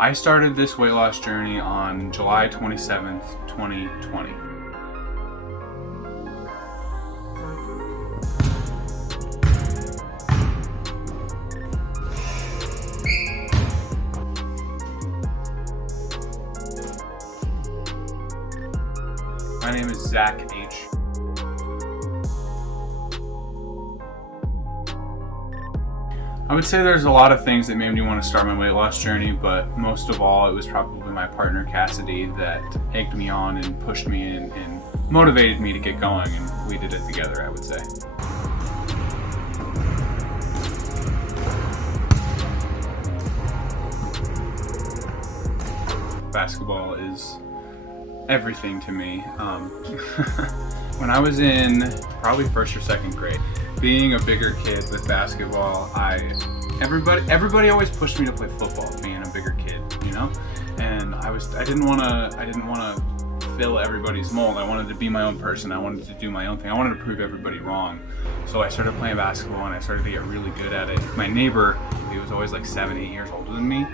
I started this weight loss journey on July 27th, 2020. My name is Zach H. I would say there's a lot of things that made me want to start my weight loss journey, but most of all, it was probably my partner Cassidy that egged me on and pushed me and motivated me to get going, and we did it together, I would say. Basketball is everything to me. When I was in probably first or second grade, being a bigger kid with basketball, everybody always pushed me to play football, being a bigger kid, you know? And I didn't want to fill everybody's mold. I wanted to be my own person. I wanted to do my own thing. I wanted to prove everybody wrong. So I started playing basketball and I started to get really good at it. My neighbor, he was always like 7-8 years older than me.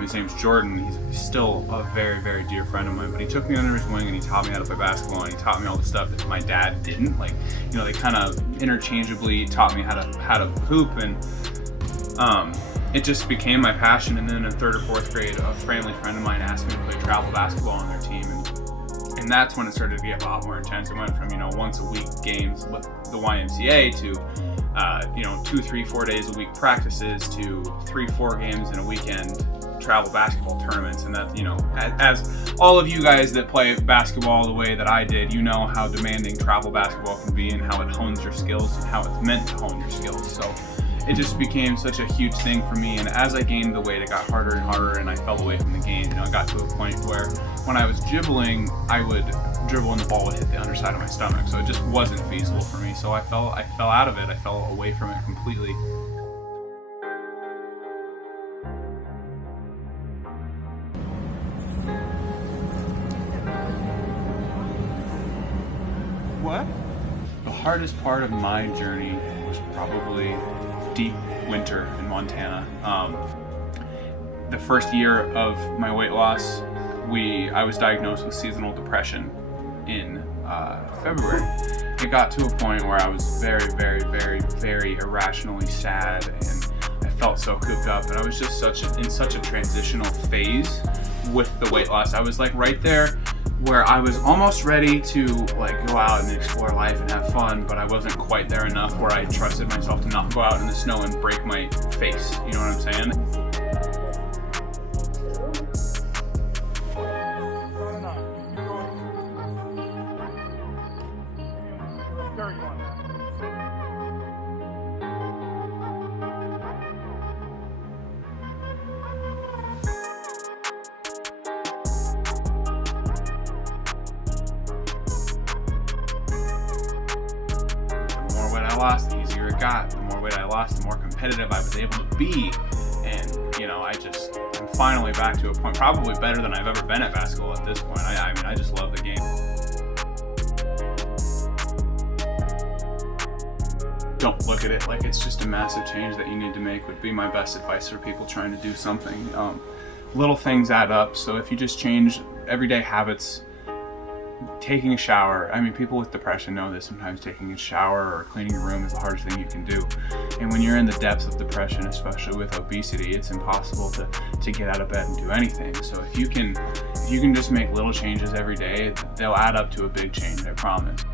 His name's Jordan. He's still a very, very dear friend of mine, but he took me under his wing and he taught me how to play basketball, and he taught me all the stuff that my dad didn't. Like, you know, they kind of interchangeably taught me how to hoop, and it just became my passion. And then in 3rd or 4th grade, a family friend of mine asked me to play travel basketball on their team, and that's when it started to get a lot more intense. It went from, you know, once a week games with the YMCA to 2, 3, 4 days a week practices to 3-4 games in a weekend travel basketball tournaments. And that, you know, as all of you guys that play basketball the way that I did, you know how demanding travel basketball can be and how it hones your skills and how it's meant to hone your skills. So it just became such a huge thing for me, and as I gained the weight, it got harder and harder, and I fell away from the game. You know, I got to a point where when I was dribbling, I would dribble and the ball would hit the underside of my stomach, so it just wasn't feasible for me. So I fell out of it. I fell away from it completely. What? The hardest part of my journey was probably deep winter in Montana. The first year of my weight loss, I was diagnosed with seasonal depression in February. It got to a point where I was very, very, very, very irrationally sad, and I felt so cooped up, and I was just in such a transitional phase with the weight loss. I was like right there where I was almost ready to like go out and explore life and have fun, but I wasn't quite there enough where I trusted myself to not go out in the snow and break my face. You know what I'm saying? Lost, the easier it got. The more weight I lost, the more competitive I was able to be. And, you know, I'm finally back to a point, probably better than I've ever been at basketball at this point. I mean, I just love the game. Don't look at it like it's just a massive change that you need to make, would be my best advice for people trying to do something. Little things add up, so if you just change everyday habits, taking a shower. I mean, people with depression know this. Sometimes taking a shower or cleaning your room is the hardest thing you can do. And when you're in the depths of depression, especially with obesity, it's impossible to get out of bed and do anything. So if you can just make little changes every day, they'll add up to a big change, I promise.